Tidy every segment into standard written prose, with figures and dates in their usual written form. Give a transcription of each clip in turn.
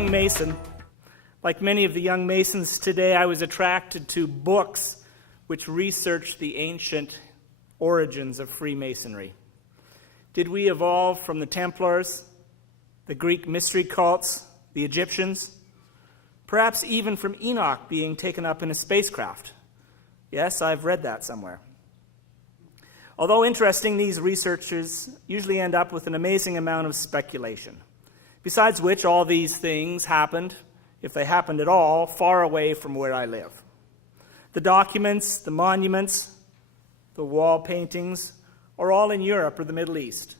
young Mason. Like many of the young Masons today, I was attracted to books which researched the ancient origins of Freemasonry. Did we evolve from the Templars, the Greek mystery cults, the Egyptians? Perhaps even from Enoch being taken up in a spacecraft? Yes, I've read that somewhere. Although interesting, these researchers usually end up with an amazing amount of speculation. Besides which, all these things happened, if they happened at all, far away from where I live. The documents, the monuments, the wall paintings are all in Europe or the Middle East,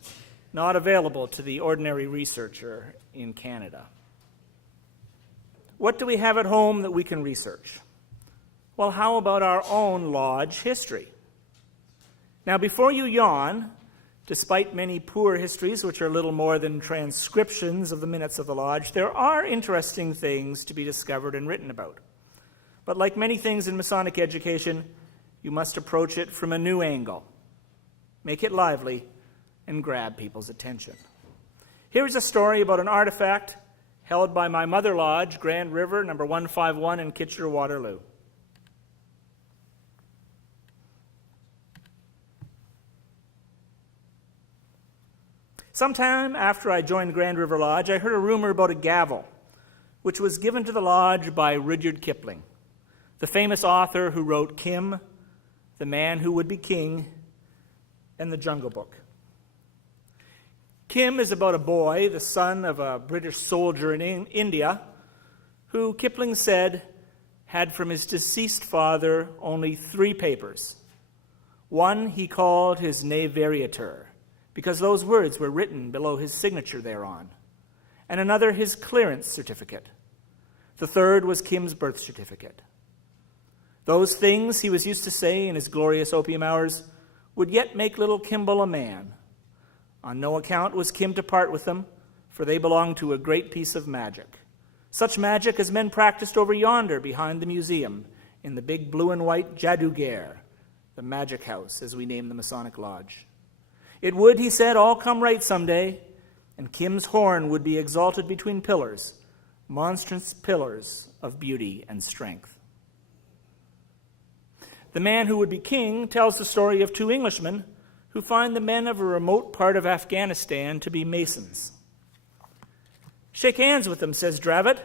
not available to the ordinary researcher in Canada. What do we have at home that we can research? Well, how about our own lodge history? Now, before you yawn, despite many poor histories, which are little more than transcriptions of the minutes of the lodge, there are interesting things to be discovered and written about. But like many things in Masonic education, you must approach it from a new angle. Make it lively and grab people's attention. Here's a story about an artifact held by my mother lodge, Grand River, number 151 in Kitchener-Waterloo. Sometime after I joined Grand River Lodge, I heard a rumor about a gavel, which was given to the lodge by Rudyard Kipling, the famous author who wrote Kim, The Man Who Would Be King, and The Jungle Book. Kim is about a boy, the son of a British soldier in India, who Kipling said had from his deceased father only 3 papers. One he called his Ne Veriter, because those words were written below his signature thereon, and another his clearance certificate. The third was Kim's birth certificate. Those things, he was used to say in his glorious opium hours, would yet make little Kimball a man. On no account was Kim to part with them, for they belonged to a great piece of magic. Such magic as men practiced over yonder behind the museum, in the big blue and white Jadugair, the magic house, as we name the Masonic Lodge. It would, he said, all come right someday, and Kim's horn would be exalted between pillars, monstrous pillars of beauty and strength. The Man Who Would Be King tells the story of 2 Englishmen who find the men of a remote part of Afghanistan to be Masons. "Shake hands with them," says Dravitt,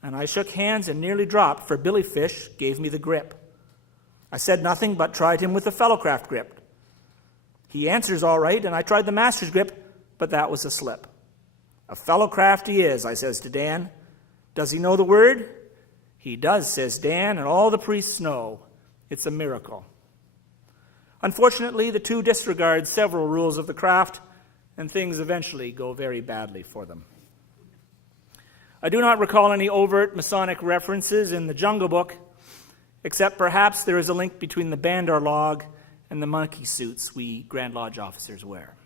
and I shook hands and nearly dropped, for Billy Fish gave me the grip. I said nothing but tried him with the fellowcraft grip. He answers all right, and I tried the master's grip, but that was a slip. "A fellowcraft he is," I says to Dan. "Does he know the word?" "He does," says Dan, and all the priests know. It's a miracle. Unfortunately, the 2 disregard several rules of the craft, and things eventually go very badly for them. I do not recall any overt Masonic references in the Jungle Book, except perhaps there is a link between the Bandar log and the monkey suits we Grand Lodge officers wear.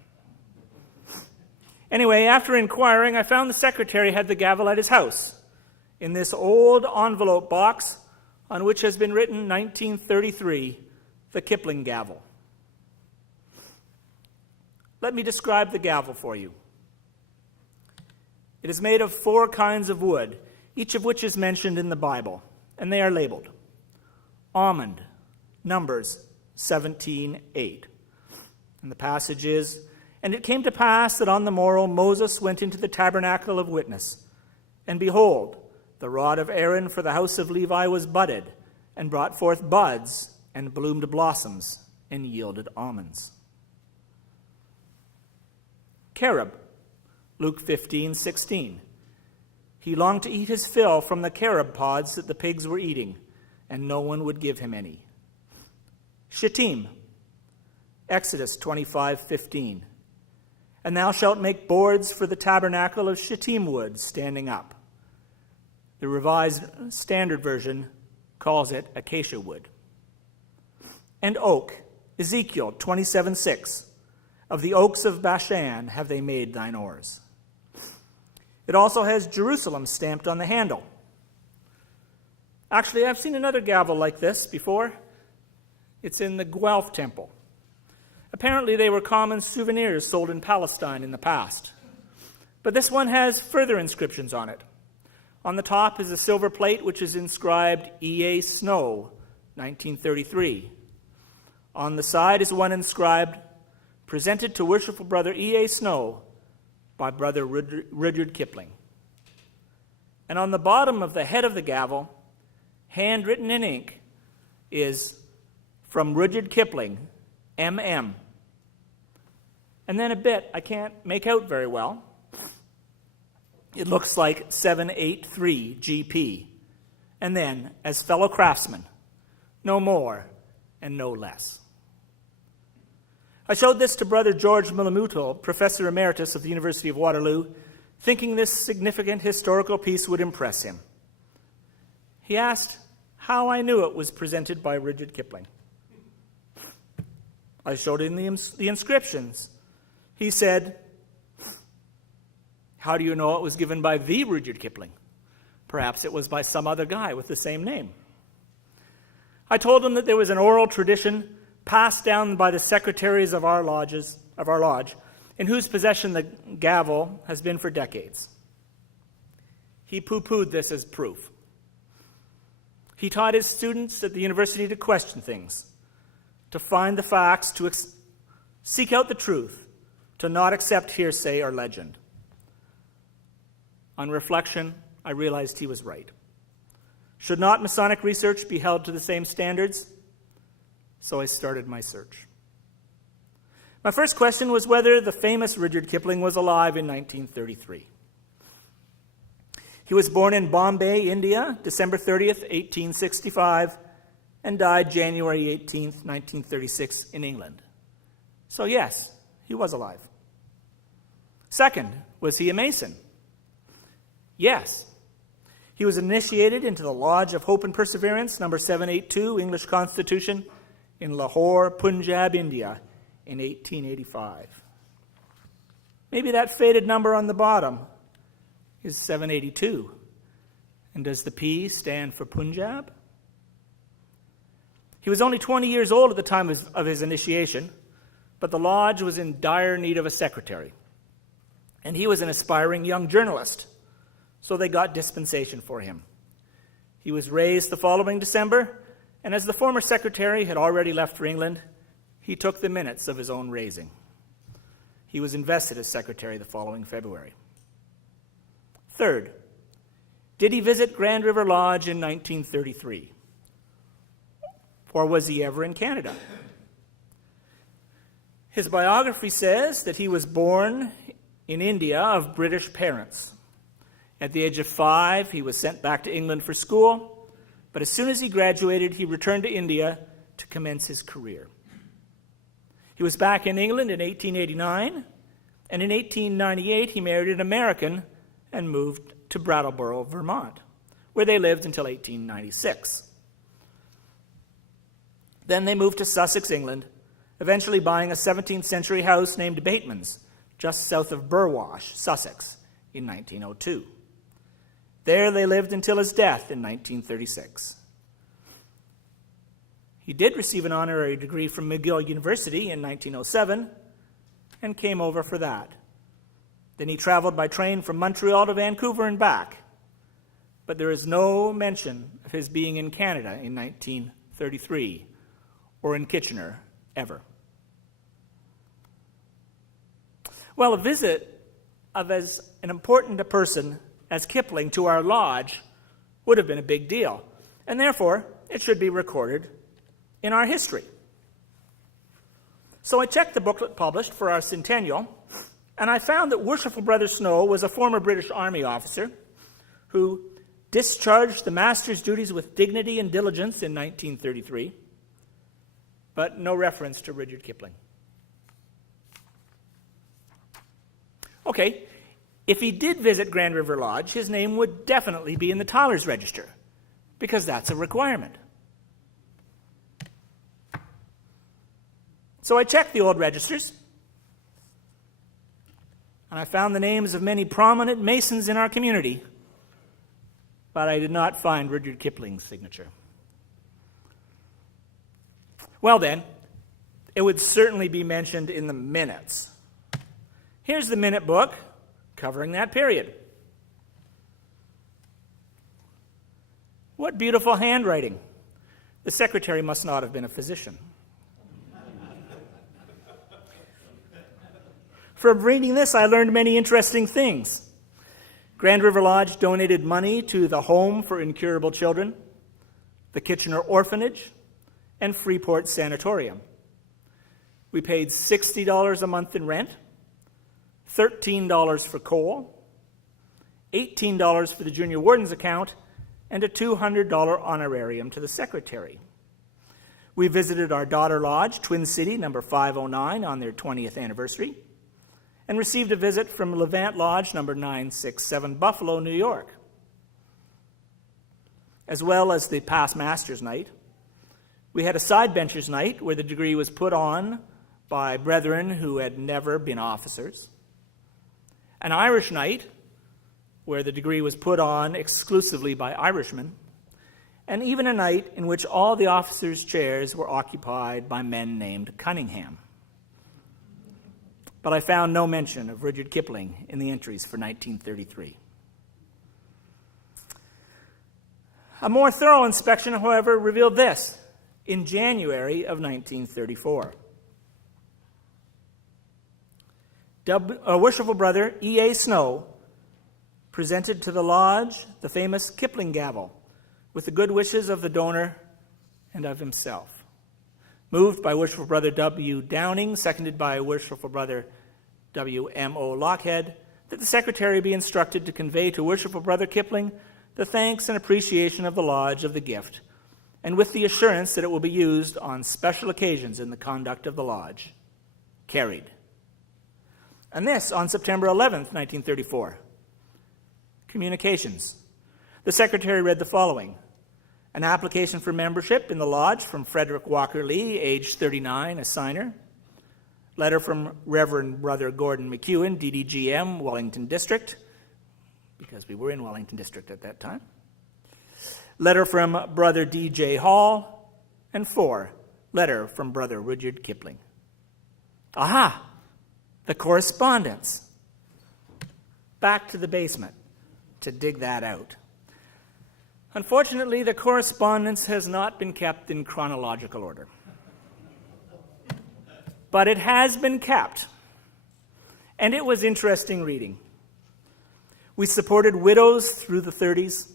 Anyway, after inquiring, I found the secretary had the gavel at his house, in this old envelope box on which has been written 1933, the Kipling gavel. Let me describe the gavel for you. It is made of 4 kinds of wood, each of which is mentioned in the Bible, and they are labeled. Almond, Numbers 17:8. And the passage is, "And it came to pass that on the morrow Moses went into the tabernacle of witness, and behold, the rod of Aaron for the house of Levi was budded, and brought forth buds, and bloomed blossoms, and yielded almonds." Carob, Luke 15:16. "He longed to eat his fill from the carob pods that the pigs were eating, and no one would give him any." Shittim, Exodus 25:15. "And thou shalt make boards for the tabernacle of shittim wood standing up." The Revised Standard Version calls it acacia wood. And oak, Ezekiel 27:6. "Of the oaks of Bashan have they made thine oars." It also has Jerusalem stamped on the handle. Actually, I've seen another gavel like this before. It's in the Guelph Temple. Apparently, they were common souvenirs sold in Palestine in the past. But this one has further inscriptions on it. On the top is a silver plate which is inscribed E.A. Snow, 1933. On the side is one inscribed, presented to Worshipful Brother E.A. Snow by Brother Rudyard Kipling. And on the bottom of the head of the gavel, handwritten in ink, is from Rudyard Kipling, M.M. And then a bit I can't make out very well. It looks like 783 GP. And then, as fellow craftsman, no more and no less. I showed this to Brother George Millamuto, Professor Emeritus of the University of Waterloo, thinking this significant historical piece would impress him. He asked how I knew it was presented by Rudyard Kipling. I showed him the inscriptions. He said, "How do you know it was given by the Rudyard Kipling? Perhaps it was by some other guy with the same name." I told him that there was an oral tradition passed down by the secretaries of our lodge, in whose possession the gavel has been for decades. He pooh-poohed this as proof. He taught his students at the university to question things, to find the facts, to seek out the truth, to not accept hearsay or legend. On reflection, I realized he was right. Should not Masonic research be held to the same standards? So I started my search. My first question was whether the famous Rudyard Kipling was alive in 1933. He was born in Bombay, India, December 30th, 1865, and died January 18th, 1936, in England. So yes, he was alive. Second, was he a Mason? Yes. He was initiated into the Lodge of Hope and Perseverance, number 782, English Constitution, in Lahore, Punjab, India, in 1885. Maybe that faded number on the bottom is 782. And does the P stand for Punjab? He was only 20 years old at the time of his initiation, but the lodge was in dire need of a secretary. And he was an aspiring young journalist, so they got dispensation for him. He was raised the following December, and as the former secretary had already left for England, he took the minutes of his own raising. He was invested as secretary the following February. Third, did he visit Grand River Lodge in 1933? Or was he ever in Canada? His biography says that he was born in India of British parents. At the age of 5, he was sent back to England for school, but as soon as he graduated, he returned to India to commence his career. He was back in England in 1889, and in 1898 he married an American and moved to Brattleboro, Vermont, where they lived until 1896. Then they moved to Sussex, England, eventually buying a 17th century house named Bateman's, just south of Burwash, Sussex, in 1902. There they lived until his death in 1936. He did receive an honorary degree from McGill University in 1907 and came over for that. Then he traveled by train from Montreal to Vancouver and back. But there is no mention of his being in Canada in 1933 or in Kitchener ever. Well, a visit of as an important a person as Kipling to our lodge would have been a big deal, and therefore it should be recorded in our history. So I checked the booklet published for our centennial, and I found that Worshipful Brother Snow was a former British Army officer who discharged the master's duties with dignity and diligence in 1933, but no reference to Rudyard Kipling. Okay, if he did visit Grand River Lodge, his name would definitely be in the Tyler's Register, because that's a requirement. So I checked the old registers, and I found the names of many prominent Masons in our community, but I did not find Rudyard Kipling's signature. Well then, it would certainly be mentioned in the minutes. Here's the minute book covering that period. What beautiful handwriting. The secretary must not have been a physician. From reading this, I learned many interesting things. Grand River Lodge donated money to the Home for Incurable Children, the Kitchener Orphanage, and Freeport Sanatorium. We paid $60 a month in rent, $13 for coal, $18 for the junior warden's account, and a $200 honorarium to the secretary. We visited our daughter lodge, Twin City, number 509, on their 20th anniversary, and received a visit from Levant Lodge, number 967, Buffalo, New York. As well as the past master's night, we had a side benchers night where the degree was put on by brethren who had never been officers, an Irish night where the degree was put on exclusively by Irishmen, and even a night in which all the officers' chairs were occupied by men named Cunningham. But I found no mention of Rudyard Kipling in the entries for 1933. A more thorough inspection, however, revealed this in January of 1934. Worshipful Brother E.A. Snow presented to the lodge the famous Kipling Gavel with the good wishes of the donor and of himself. Moved by Worshipful Brother W. Downing, seconded by Worshipful Brother W.M.O. Lockhead, that the Secretary be instructed to convey to Worshipful Brother Kipling the thanks and appreciation of the lodge of the gift, and with the assurance that it will be used on special occasions in the conduct of the lodge. Carried. And this on September 11th, 1934. Communications. The Secretary read the following. An application for membership in the lodge from Frederick Walker Lee, age 39, a signer. Letter from Reverend Brother Gordon McEwen, DDGM, Wellington District, because we were in Wellington District at that time. Letter from Brother D.J. Hall. And 4, letter from Brother Rudyard Kipling. Aha! The correspondence. Back to the basement to dig that out. Unfortunately, the correspondence has not been kept in chronological order. But it has been kept, and it was interesting reading. We supported widows through the 30s.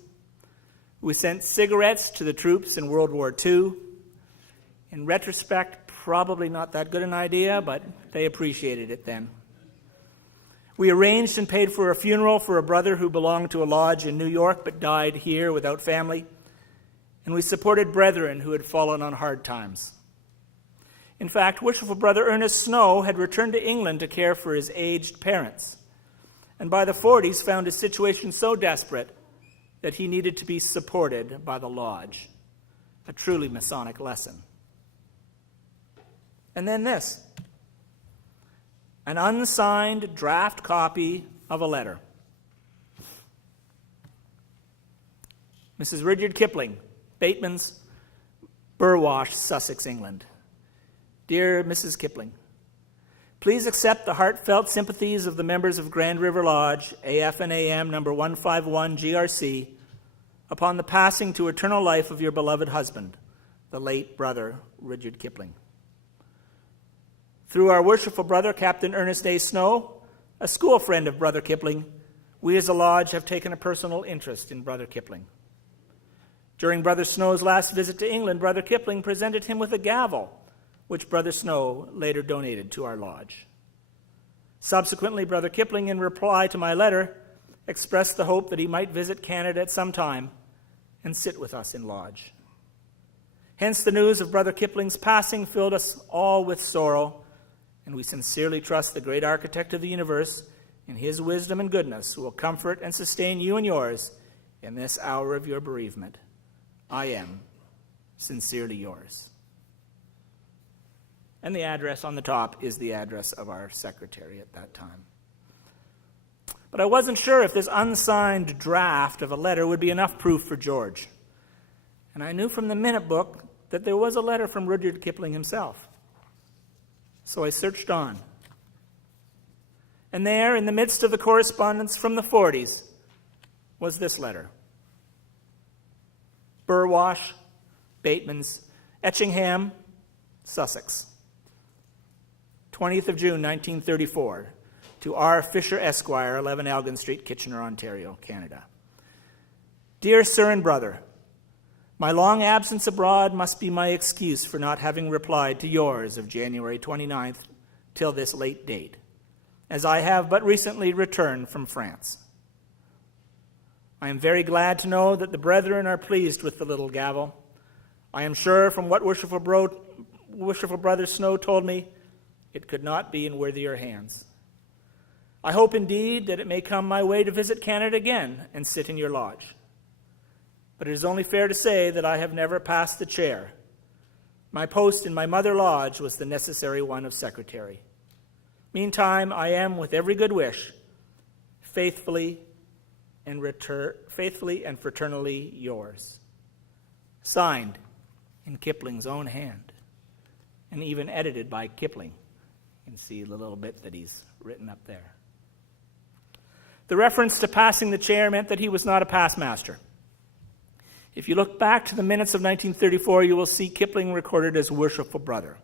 We sent cigarettes to the troops in World War II. In retrospect, probably not that good an idea, but they appreciated it then. We arranged and paid for a funeral for a brother who belonged to a lodge in New York but died here without family. And we supported brethren who had fallen on hard times. In fact, Worshipful Brother Ernest Snow had returned to England to care for his aged parents, and by the 40s found his situation so desperate that he needed to be supported by the lodge. A truly Masonic lesson. And then this. An unsigned draft copy of a letter. Mrs. Rudyard Kipling, Bateman's, Burwash, Sussex, England. Dear Mrs. Kipling, please accept the heartfelt sympathies of the members of Grand River Lodge, AF and AM number 151 GRC, upon the passing to eternal life of your beloved husband, the late Brother Rudyard Kipling. Through our worshipful brother, Captain Ernest A. Snow, a school friend of Brother Kipling, we as a lodge have taken a personal interest in Brother Kipling. During Brother Snow's last visit to England, Brother Kipling presented him with a gavel, which Brother Snow later donated to our lodge. Subsequently, Brother Kipling, in reply to my letter, expressed the hope that he might visit Canada at some time and sit with us in lodge. Hence, the news of Brother Kipling's passing filled us all with sorrow, and we sincerely trust the great architect of the universe in his wisdom and goodness who will comfort and sustain you and yours in this hour of your bereavement. I am sincerely yours. And the address on the top is the address of our secretary at that time. But I wasn't sure if this unsigned draft of a letter would be enough proof for George. And I knew from the minute book that there was a letter from Rudyard Kipling himself. So I searched on. And there, in the midst of the correspondence from the 40s, was this letter. Burwash, Bateman's, Etchingham, Sussex. 20th of June, 1934, to R. Fisher, Esquire, 11 Elgin Street, Kitchener, Ontario, Canada. Dear Sir and Brother, my long absence abroad must be my excuse for not having replied to yours of January 29th till this late date, as I have but recently returned from France. I am very glad to know that the brethren are pleased with the little Gavel. I am sure from what worshipful Brother Snow told me, it could not be in worthier hands. I hope indeed that it may come my way to visit Canada again and sit in your lodge. But it is only fair to say that I have never passed the chair. My post in my mother lodge was the necessary one of secretary. Meantime, I am, with every good wish, faithfully and fraternally yours. Signed in Kipling's own hand, and even edited by Kipling. You can see the little bit that he's written up there. The reference to passing the chair meant that he was not a past master. If you look back to the minutes of 1934, you will see Kipling recorded as worshipful brother.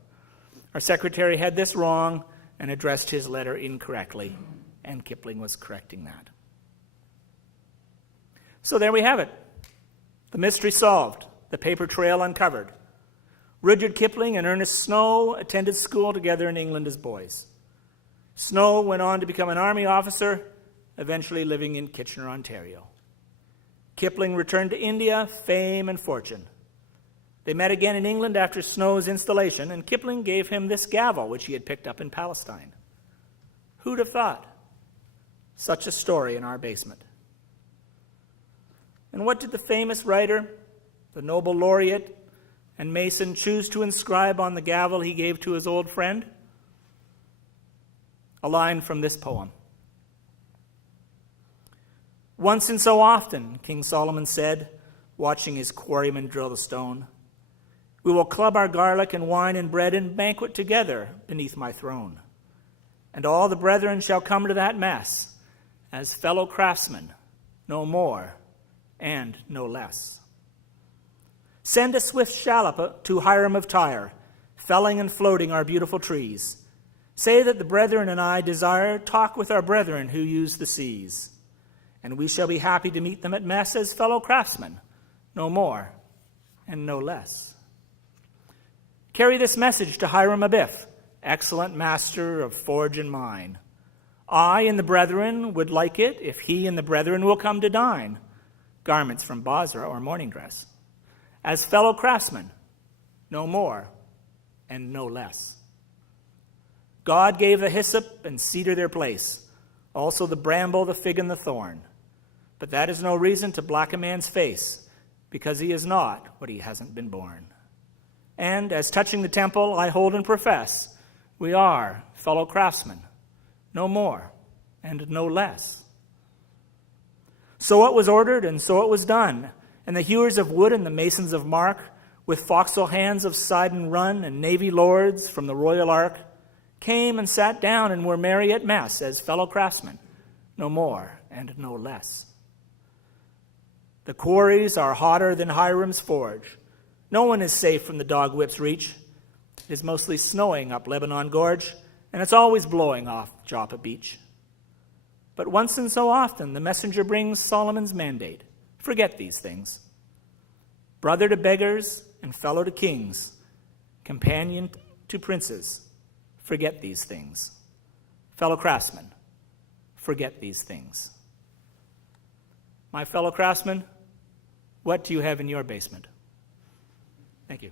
Our secretary had this wrong and addressed his letter incorrectly, and Kipling was correcting that. So there we have it. The mystery solved, the paper trail uncovered. Rudyard Kipling and Ernest Snow attended school together in England as boys. Snow went on to become an army officer, eventually living in Kitchener, Ontario. Kipling returned to India, fame and fortune. They met again in England after Snow's installation, and Kipling gave him this gavel, which he had picked up in Palestine. Who'd have thought? Such a story in our basement. And what did the famous writer, the Nobel laureate, and Mason choose to inscribe on the gavel he gave to his old friend? A line from this poem. Once in so often, King Solomon said, watching his quarrymen drill the stone, we will club our garlic and wine and bread and banquet together beneath my throne. And all the brethren shall come to that mess as fellow craftsmen, no more and no less. Send a swift shallop to Hiram of Tyre, felling and floating our beautiful trees. Say that the brethren and I desire talk with our brethren who use the seas. And we shall be happy to meet them at mess as fellow craftsmen, no more and no less. Carry this message to Hiram Abiff, excellent master of forge and mine. I and the brethren would like it if he and the brethren will come to dine, garments from Basra or morning dress, as fellow craftsmen, no more and no less. God gave the hyssop and cedar their place, also the bramble, the fig, and the thorn. But that is no reason to black a man's face, because he is not what he hasn't been born. And as touching the temple, I hold and profess, we are fellow craftsmen, no more and no less. So it was ordered, and so it was done, and the hewers of wood and the masons of mark, with forecastle hands of Sidon Run and navy lords from the Royal Ark, came and sat down and were merry at mess as fellow craftsmen, no more and no less. The quarries are hotter than Hiram's forge. No one is safe from the dog whip's reach. It is mostly snowing up Lebanon Gorge, and it's always blowing off Joppa Beach. But once in so often, the messenger brings Solomon's mandate. Forget these things. Brother to beggars and fellow to kings, companion to princes, forget these things. Fellow craftsmen, forget these things. My fellow craftsmen, what do you have in your basement? Thank you.